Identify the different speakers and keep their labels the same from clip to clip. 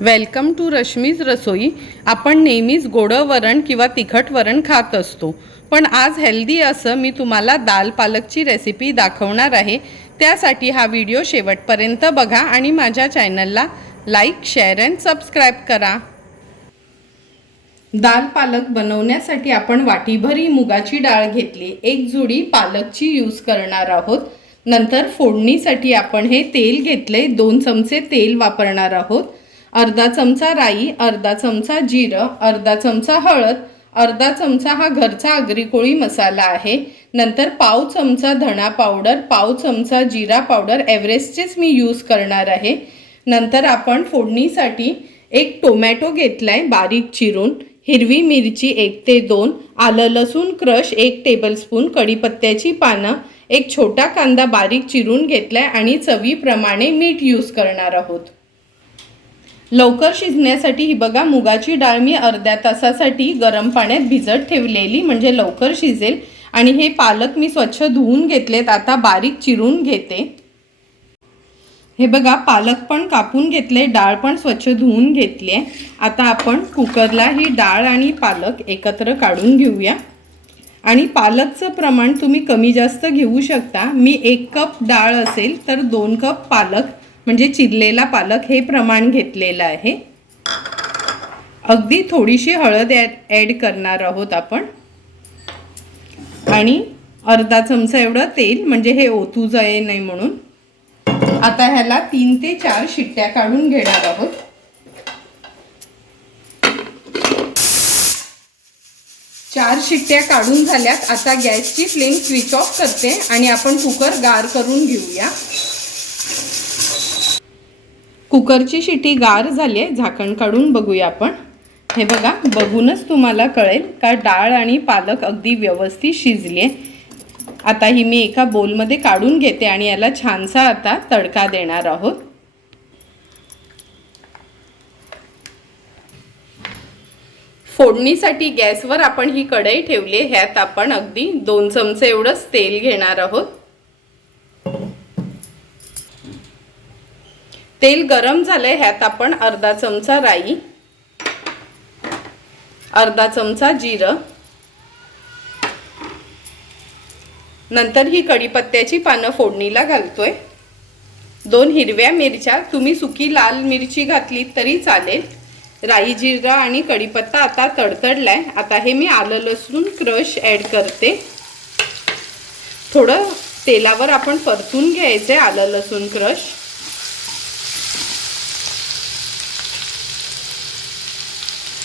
Speaker 1: Welcome to Rashmi's रसोई आपण नेहमीच गोडं वरण किंवा तिखट वरण खात असतो. पण आज हेल्दी असं मी तुम्हाला दाल पालकची रेसिपी दाखवणार आहे. त्यासाठी हा व्हिडिओ शेवटपर्यंत बघा आणि माझ्या चॅनलला लाईक शेअर अँड सबस्क्राईब करा. दाल पालक बनवण्यासाठी आपण वाटीभरी मुगाची डाळ घेतली. एक जुडी पालकची यूज करणार आहोत. नंतर फोडणीसाठी आपण हे तेल घेतले दोन चमचे तेल वापरणार आहोत. अर्धा चमचा राई अर्धा चमचा जिरं अर्धा चमचा हळद अर्धा चमचा हा घरचा आगरी कोळी मसाला आहे. नंतर पाव चमचा धणा पावडर पाव चमचा जिरा पावडर एव्हरेस्टचेच मी यूज करणार आहे. नंतर आपण फोडणीसाठी एक टोमॅटो घेतला आहे बारीक चिरून. हिरवी मिरची एक ते दोन आलं लसूण क्रश एक टेबलस्पून कढीपत्त्याची पानं एक छोटा कांदा बारीक चिरून घेतला आहे आणि चवीप्रमाणे मीठ यूज करणार आहोत. लवकर शिजण्यासाठी ही बघा मुगाची डाळ मी अर्ध्या तासासाठी गरम पाण्यात भिजत ठेवलेली म्हणजे लवकर शिजेल. आणि हे पालक मी स्वच्छ धुवून घेतलेत आता बारीक चिरून घेते. हे बघा पालक पण कापून घेतले डाळ पण स्वच्छ धुवून घेतली आहे. आता आपण कुकरला ही डाळ आणि पालक एकत्र काढून घेऊया. आणि पालकचं प्रमाण तुम्ही कमी जास्त घेऊ शकता. मी एक कप डाळ असेल तर दोन कप पालक म्हणजे चिरलेला पालक हे प्रमाण घेतलेलं आहे. अगदी थोडीशी हळद ॲड ॲड करणार आहोत आपण. आणि अर्धा चमचा एवढं तेल म्हणजे हे ओतू जाय नाही म्हणून. आता ह्याला तीन ते चार शिट्ट्या काढून घेणार आहोत. चार शिट्ट्या काढून झाल्यात. आता गॅसची फ्लेम स्विच ऑफ करते आणि आपण कुकर गार करून घेऊया. कुकरची शिटी गार झाली आहे झाकण काढून बघूया आपण. हे बघा बघूनच तुम्हाला कळेल का डाळ आणि पालक अगदी व्यवस्थित शिजली आहे आता ही मी एका बोलमध्ये काढून घेते आणि याला छानसा आता तडका देणार आहोत. फोडणीसाठी गॅसवर आपण ही कढई ठेवली ह्यात आपण अगदी दोन चमचे एवढंच तेल घेणार आहोत. तेल गरम झालंय ह्यात आपण अर्धा चमचा राई अर्धा चमचा जिरं नंतर ही कढीपत्त्याची पानं फोडणीला घालतोय. दोन हिरव्या मिरच्या तुम्ही सुकी लाल मिरची घातली तरी चालेल. राई जिरा आणि कढीपत्ता आता तडतडलाय. आता हे मी आलं लसूण क्रश ॲड करते. थोडं तेलावर आपण परतून घ्यायचे आलं लसूण क्रश.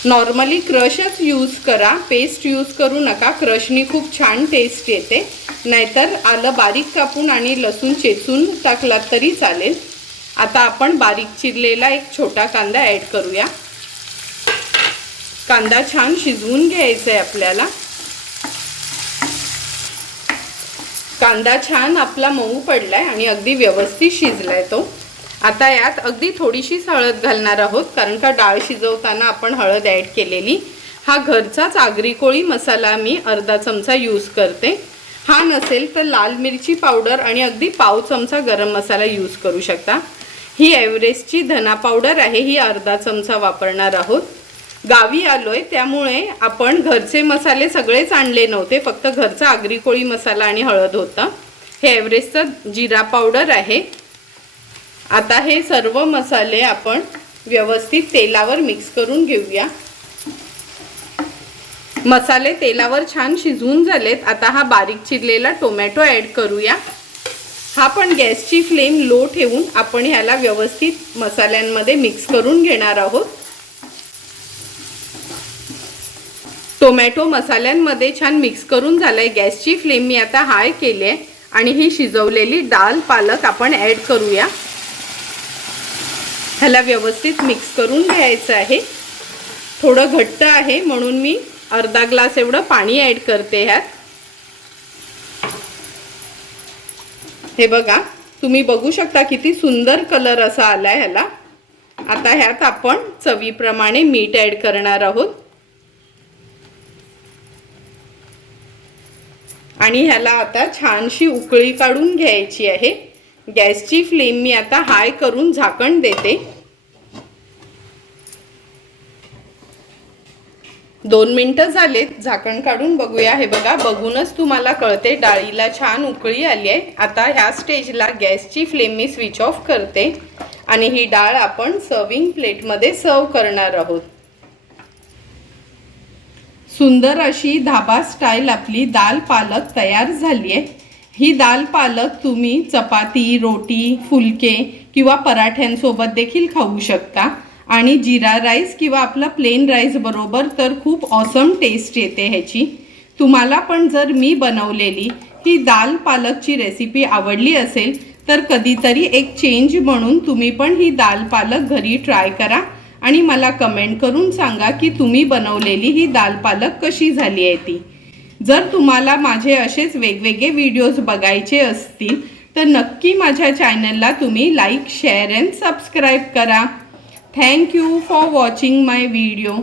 Speaker 1: नॉर्मली क्रशच यूज करा पेस्ट यूज करू नका. क्रशनी खूप छान टेस्ट येते. नाहीतर आलं बारीक कापून आणि लसूण चेचून टाकला तरी चालेल. आता आपण बारीक चिरलेला एक छोटा कांदा ॲड करूया. कांदा छान शिजवून घ्यायचा आहे आपल्याला. कांदा छान आपला मऊ पडलाय आणि अगदी व्यवस्थित शिजलाय तो. आता यात अगदी थोडीशीच हळद घालणार आहोत कारण का डाळ शिजवताना आपण हळद ॲड केलेली. हा घरचाच आगरी कोळी मसाला मी अर्धा चमचा यूज करते. हा नसेल तर लाल मिरची पावडर आणि अगदी पाव चमचा गरम मसाला यूज करू शकता. ही एव्हरेस्टची धना पावडर आहे ही अर्धा चमचा वापरणार आहोत. गावी आलोय त्यामुळे आपण घरचे मसाले सगळेच आणले नव्हते फक्त घरचा आगरी कोळी मसाला आणि हळद होता. हे एव्हरेस्टचं जिरा पावडर आहे. आता हे सर्व मसाले आपण व्यवस्थित तेलावर मिक्स करून घेऊया. मसाले तेलावर छान शिजवून झालेत. आता हा बारीक चिरलेला टोमॅटो ॲड करूया. हा पण गॅसची फ्लेम लो ठेवून आपण ह्याला व्यवस्थित मसाल्यांमध्ये मिक्स करून घेणार आहोत. टोमॅटो मसाल्यांमध्ये छान मिक्स करून झालाय. गॅसची फ्लेम मी आता हाय केली आहे आणि ही शिजवलेली डाल पालक आपण ॲड करूया. ह्याला व्यवस्थित मिक्स करून घ्यायचं आहे. थोडं घट्ट आहे म्हणून मी अर्धा ग्लास एवढं पाणी ॲड करते ह्यात. हे बघा तुम्ही बघू शकता किती सुंदर कलर असा आलाय ह्याला. आता ह्यात आपण चवीप्रमाणे मीठ ॲड करणार आहोत. आणि ह्याला आता छानशी उकळी काढून घ्यायची आहे. गॅसची फ्लेम मी आता हाय करून झाकण देते. दोन मिनटं झालेत झाकण काढून बघूया. हे बघा बघूनच तुम्हाला कळते डाळीला छान उकळी आली आहे. आता ह्या स्टेजला गॅसची फ्लेम मी स्विच ऑफ करते. आणि ही डाळ आपण सर्विंग प्लेटमध्ये सर्व करणार आहोत. सुंदर अशी धाबा स्टाईल आपली दाल पालक तयार झाली आहे. ही दाल पालक तुम्ही चपाती रोटी फुलके किंवा पराठ्यांसोबत देखील खाऊ शकता. आणि जिरा राईस किंवा आपला प्लेन राईस बरोबर तर खूप ऑसम टेस्ट येते ह्याची. तुम्हाला पण जर मी बनवलेली ही दाल पालकची रेसिपी आवडली असेल तर कधीतरी एक चेंज म्हणून तुम्ही पण ही दाल पालक घरी ट्राय करा. आणि मला कमेंट करून सांगा की तुम्ही बनवलेली ही दाल पालक कशी झाली आहे ती. जर तुम्हाला माझे असेच वेगवेगळे व्हिडिओज बघायचे असतील तर नक्की माझ्या चॅनलला तुम्ही लाईक शेअर अँड सबस्क्राईब करा. Thank you for watching my video